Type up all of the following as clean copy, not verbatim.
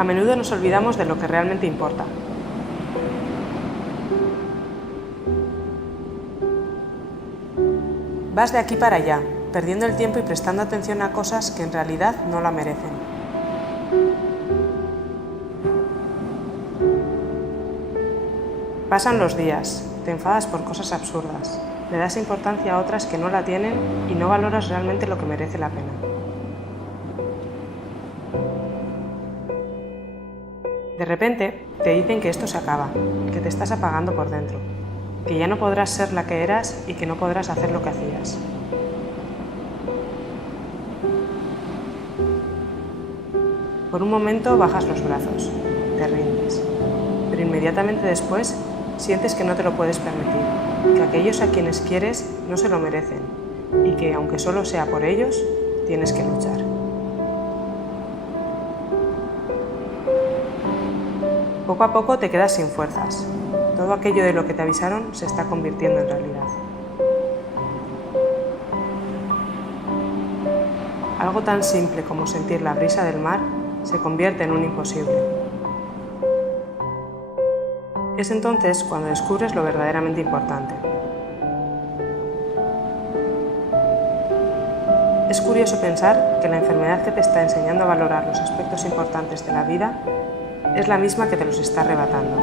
A menudo nos olvidamos de lo que realmente importa. Vas de aquí para allá, perdiendo el tiempo y prestando atención a cosas que en realidad no la merecen. Pasan los días, te enfadas por cosas absurdas, le das importancia a otras que no la tienen y no valoras realmente lo que merece la pena. De repente, te dicen que esto se acaba, que te estás apagando por dentro, que ya no podrás ser la que eras y que no podrás hacer lo que hacías. Por un momento bajas los brazos, te rindes, pero inmediatamente después sientes que no te lo puedes permitir, que aquellos a quienes quieres no se lo merecen y que, aunque solo sea por ellos, tienes que luchar. Poco a poco te quedas sin fuerzas. Todo aquello de lo que te avisaron se está convirtiendo en realidad. Algo tan simple como sentir la brisa del mar se convierte en un imposible. Es entonces cuando descubres lo verdaderamente importante. Es curioso pensar que la enfermedad que te está enseñando a valorar los aspectos importantes de la vida es la misma que te los está arrebatando.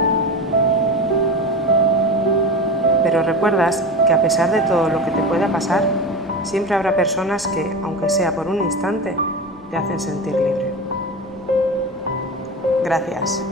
Pero recuerdas que a pesar de todo lo que te pueda pasar, siempre habrá personas que, aunque sea por un instante, te hacen sentir libre. Gracias.